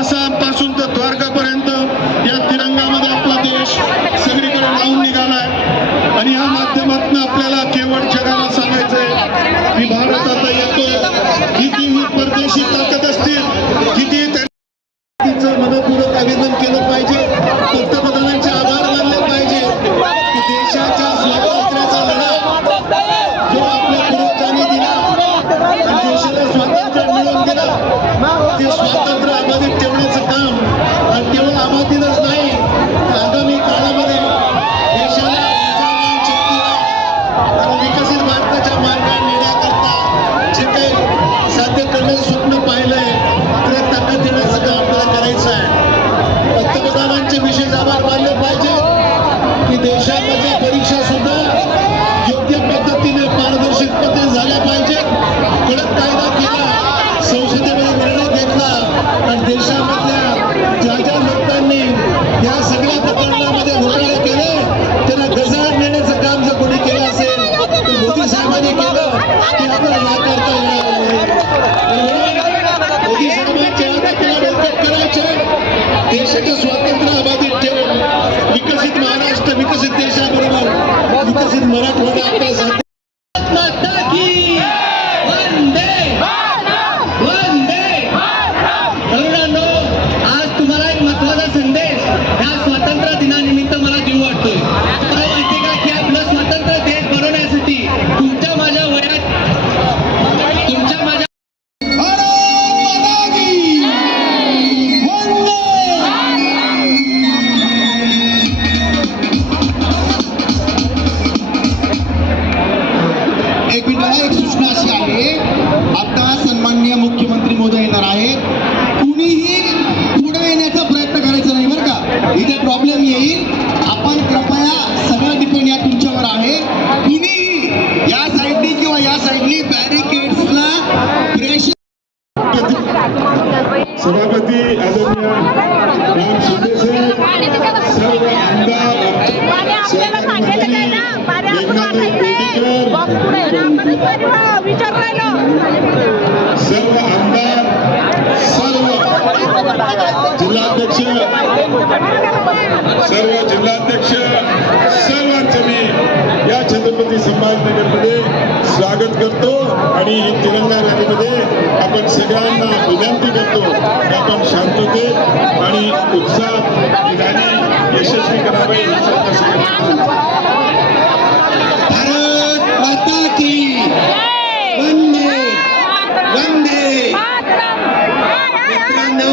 आसाम पासून तर द्वारकापर्यंत या तिरंगामध्ये आपला देश सगळीकडे लावून निघालाय आणि या माध्यमातून आपल्याला केवळ जगाला सांगायचंय की भारत आता येतो। कितीही परदेशी ताकद असतील, किती त्यांचं मनपूर्वक अभिनंदन केलं पाहिजे, पंतप्रधानांचे आभार मानले पाहिजे की देशाच्या स्वातंत्र्याचा लढा जो आपल्या पूर्वजांनी दिला आणि देशाला स्वातंत्र्य मिळवून दिलं, ते स्वातंत्र्य अबाधित ठेवण्याचं काम आणि केवळ अबाधितच नाही, आगामी काळामध्ये देशाला विकसित भारताच्या मार्गाने नेण्याकरता जे काही साध्य करण्याचं स्वप्न पाहिलंय त्याला ताकद देण्याचं काम आपल्याला करायचं आहे। पंतप्रधानांचे विशेष आभार मानले पाहिजे की देशामध्ये परीक्षा सुद्धा योग्य पद्धतीने पारदर्शकपणे झाल्या पाहिजेत। कडक कायदा केला, संसदेमध्ये निर्णय घेतला आणि देशामधल्या ज्या लोकांनी या सगळ्या प्रकरणामध्ये घोटाळे केले त्यांना गजाआड नेण्याचं काम जर कोणी केलं असेल तर मोदी साहेबांनी केलं ते आपल्याला नाकारता येणार नाही। मोदी साहेबांच्या हाताला बळकट करायचे, देशाचं स्वातंत्र्य अबाधित ठेवून विकसित महाराष्ट्र, विकसित देशाबरोबर विकसित मराठवाडा आपल्यासाठी मुख्यमंत्री महोदय येणार आहेत, कुणीही पुढे येण्याचा प्रयत्न करायचा नाही बरं का, इथे प्रॉब्लेम येईल। आपण कृपया सगळं डिपेंड या तुमच्यावर आहे, कुणीही या साईडनी किंवा या साईडनी बॅरिकेड्सला प्रेशर। सभापती आदरणीय राम शिंदे साहेब, सर्व आमदार, सर्व आमदार, सर्व जिल्हाध्यक्ष, सर्वांचं मी या छत्रपती संभाजीनगरमध्ये स्वागत करतो आणि तिरंगा रॅलीमध्ये आपण सगळ्यांना विनंती करतो की आपण शांततेत आणि उत्साहात ही रॅली यशस्वी करावी। भारत माता की वंदे वंदे। मित्रांनो